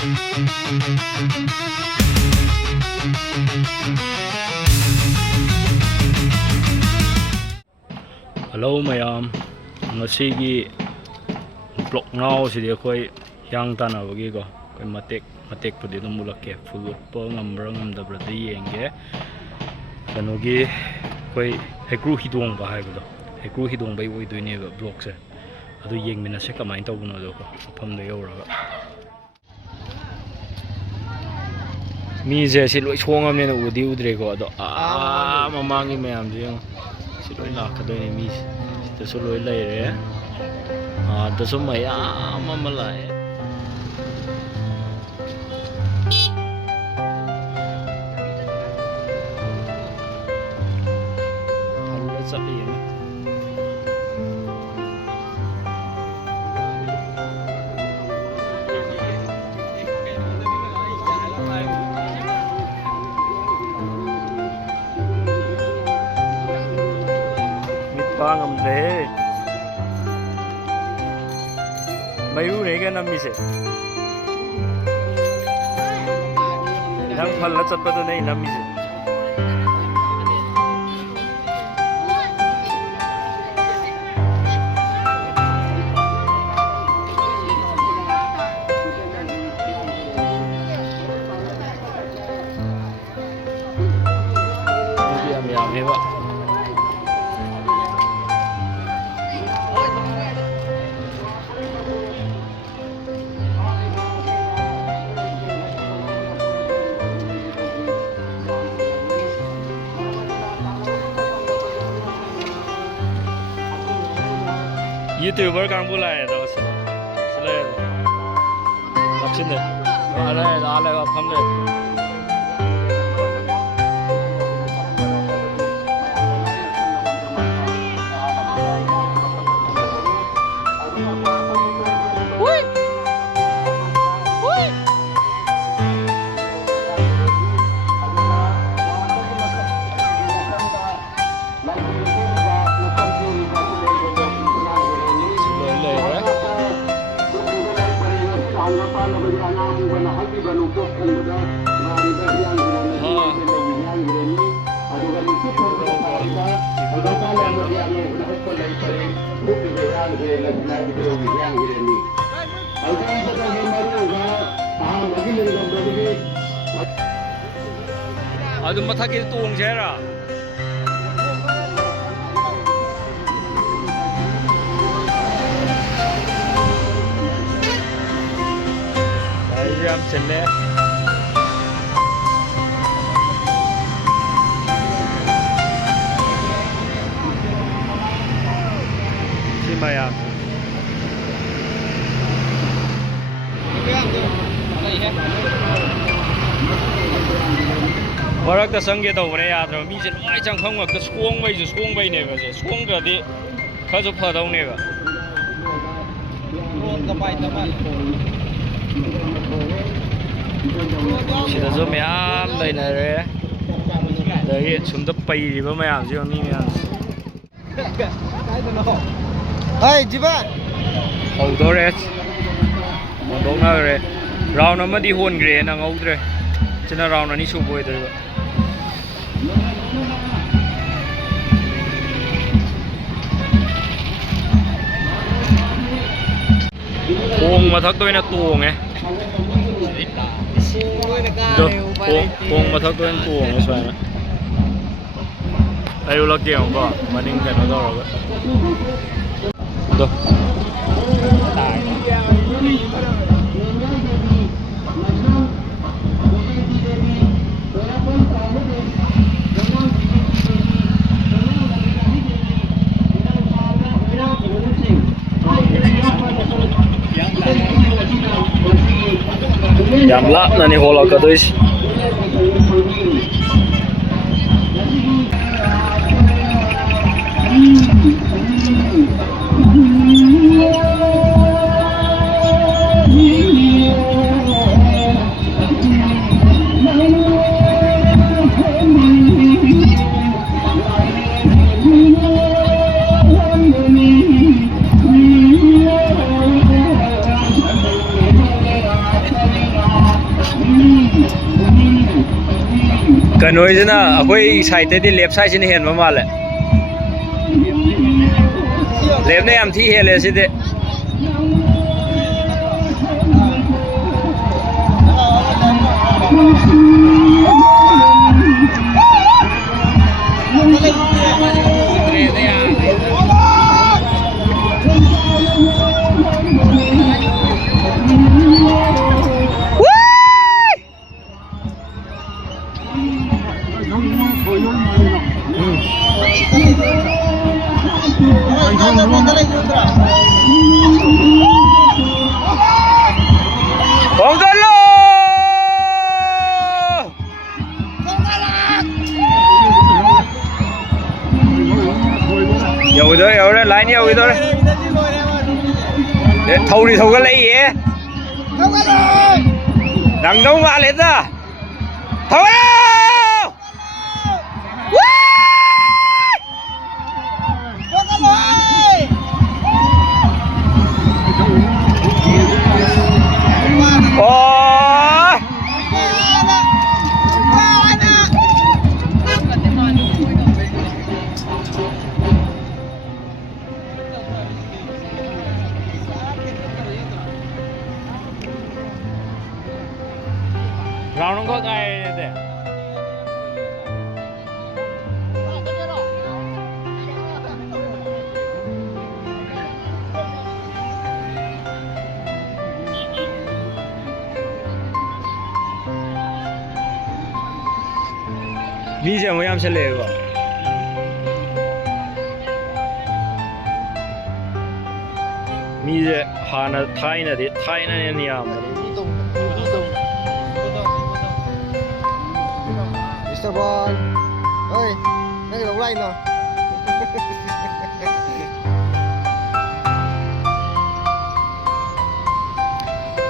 Hello mayam, ngasigi block now sidi akhoi Hiyang tanabagi ko koi matek pudi dum mulake full pa ngamra ngamdabra de yenge kanogi koi hekru hidong ba haibdo hekru hidong bai oidoine ba block se adu yengmina se kamai tawbuno do ko pham de yoraga mi je si loi chongam ne udi udre ko ado mamangi mayam je loi lakhadoine mi sita loi leire dasu mayam ama lai halura chali ma ngamkhidre mayu rega namise nang phalla chatpada nei namise yam heba YouTuber kang bulai do sele laksin de ale ga pham de adu mathaki tong jera jam chenne si mayam barak ta sangge tawre yadra mi je loi changkhang ma ka suong bai ne ba je suong ga di khaju phadau ne ba ron ka bai ta ba sida zo mayam laina re dagi sumda pai ba mayam je mi mayam hey jiba Outdoor mondong na re round amadi hon gre na ngaudre china round ani su boy dre Kong mathak toina tong kong mathak toina tong suana ayo lagi ko maning kano dawra do Yam lap na ni hola ka dois ꯀꯩꯅꯣꯁꯤꯅ ꯑꯩꯈꯣꯏ ꯁꯥꯏꯠꯇꯗꯤ left ꯁꯥꯏꯠꯁꯤꯅ ꯍꯦꯟꯕ ꯃꯥꯜꯂꯦ ꯂꯦꯐꯅ ꯌꯥꯝ ꯊꯤ ꯍꯦꯜꯂꯦ ꯁꯤꯗꯤ 여기도 여기도 라인이 여기도 내 타우리 서갈래예 낭동 말했다 타우라 라우는 거 가야 돼. 미제 뭐 얌실래 이거. 미제 하나 타이나는 얌. Mr. Bon. Ơi, đây là line rồi.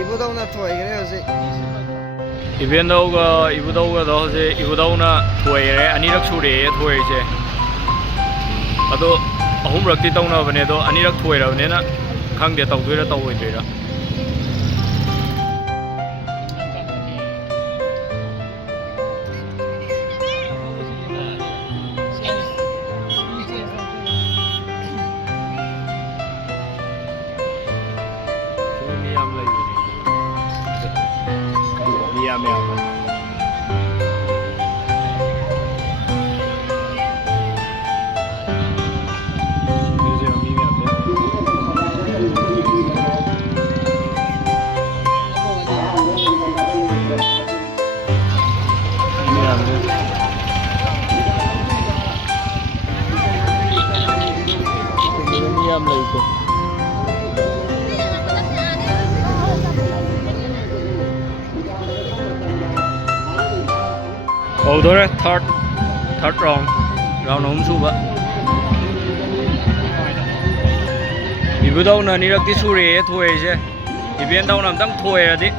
이부동나 토이래 요새. 이부도가 어제 이부도나 토이래 아니락 수래 토이제. 아도 아홉rakti tawnabanedo anirak thoirabnena khangde tawdoira tawoidira Over third round home suba. Ibu na nirak ti suri thoe je. Ibien daw nam tang thoe adi.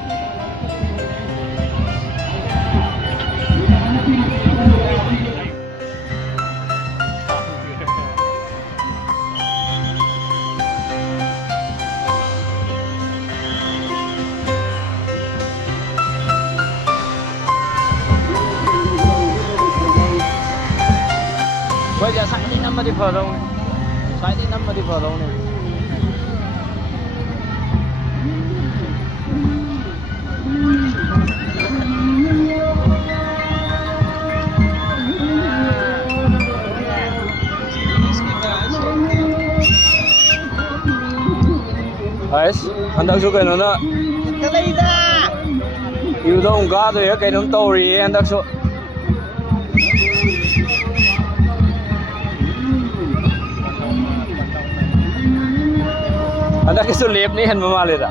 Bây giờ sai đi 5 đi phở đâu này. Sai đi 5 đi phở đâu này. Guys, handak su kaino na. Kalida. Iu dong ga do ya kaino tori handak su. Ada kisu lep ni hen mamale da.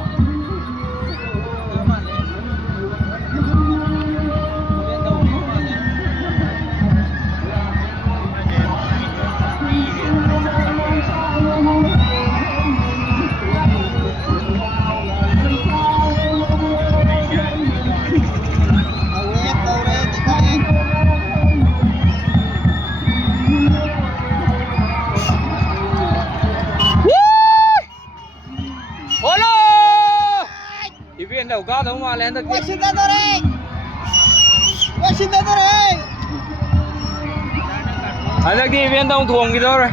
Đâu có đâu mà lên được. Quay xin ra đây. Quay xin ra đây. Hꯟꯗꯛꯇꯤ event ꯑꯃꯨꯛ ꯊꯣꯡꯈꯤꯗꯧꯔꯦ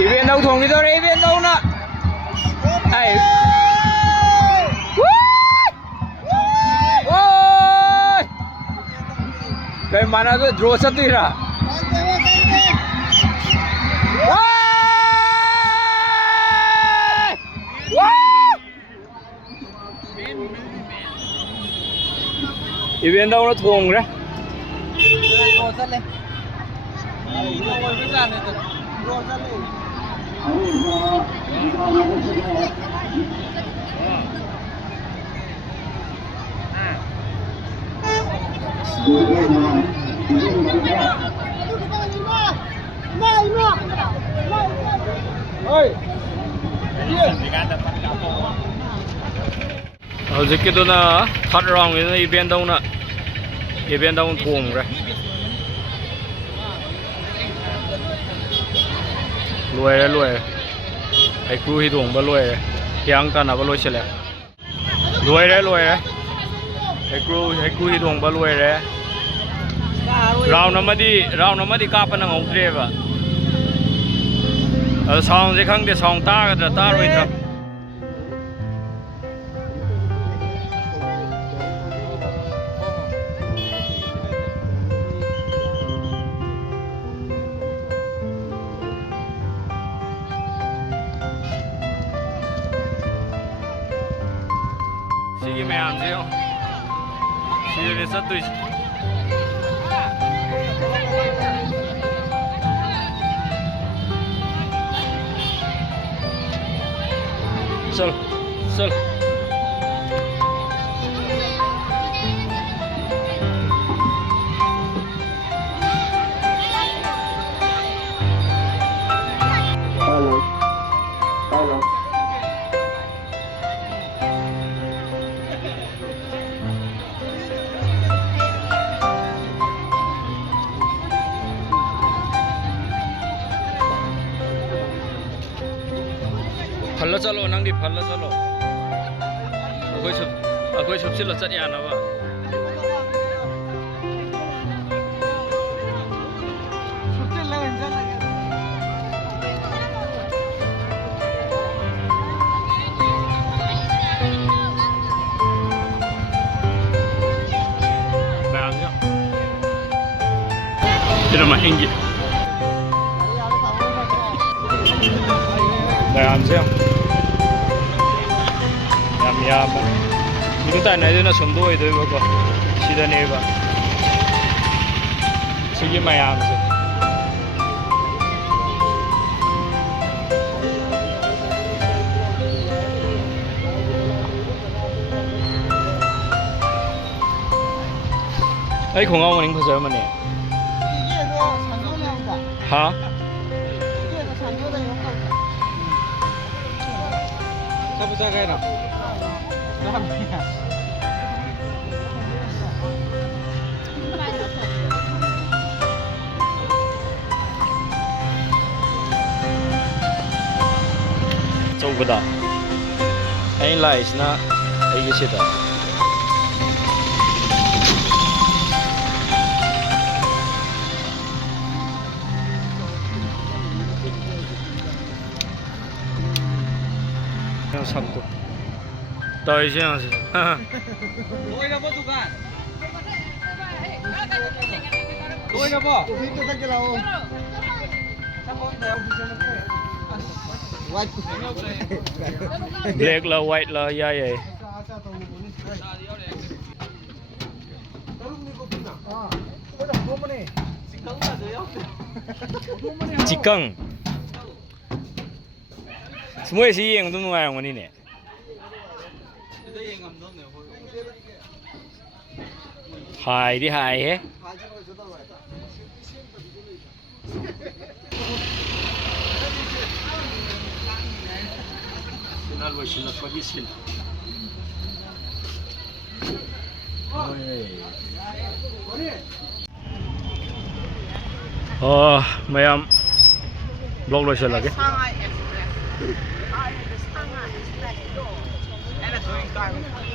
Event đâu thùng đi thôi, event đâu nè. Hey. Ôi. Cái mana tuh draw satu ira. Event đâu nó thùng đấy. Hꯧꯖꯤꯛꯀꯤꯗꯨꯅ third round ꯒꯤꯗꯨꯅ event đâu thùng rồi. Lùi ai crew hi thùng ba lùi Hiyang tannaba lùi xịt lùi đấy ai crew hi thùng ba lùi đấy round nó đi cáp nó ngầu tre vậy song gì khăng để song ta rồi thôi Sige mày gì không? Sige đi sát tùy. Sol. Hello. 팔러 잘로 낭디 팔러 잘로 거기 접실로 짜리 안 와봐 이러면 행기 네, 앉으세요. 얌얌. 이거 다 내려나 손도 해도 이거 시다네 봐. 지금 많이 앉아. 아이 공항은 잉 보세요, 어머니. 하? Sao cái nào? Coba anh lại na ai cái gì đó 참고 또 이제 Lôi ra bớt cả. Lôi ra bớt. black là white là ya vậy 직강 스모에 시행 좀 ngoài ngoài nè hài đi hài hết Sinal boy sila pagi sila mayam vlog lo sila ke ꯌꯥꯡ